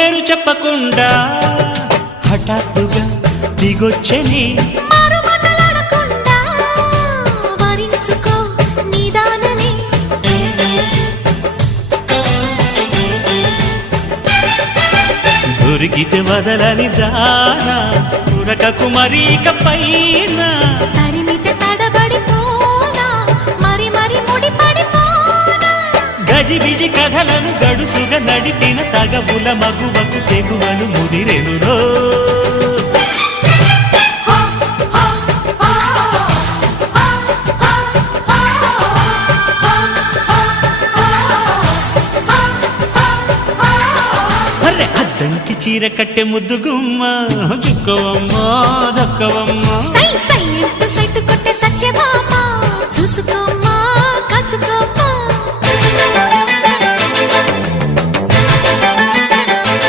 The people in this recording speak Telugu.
పేరు చెప్పకుండా హఠాత్తుగా దిగొచ్చని దొరికితే వదలని దానా ఉరకకు మరీక పైన తరిమితే తడబడిపోనా మరి మరి ముడిపడిపోనా గజిబిజి కథలను గడుసుగా నడిపిన తగవుల మగువకు తెగువలు ముదిరెనురో అద్దంకి చీర కట్టె ముద్దుగుమ్మ చుక్కవమ్మా దక్కవమ్మా సై సై అంటూ సైటు కొట్టే సత్యభామ చూసుకోమ్మా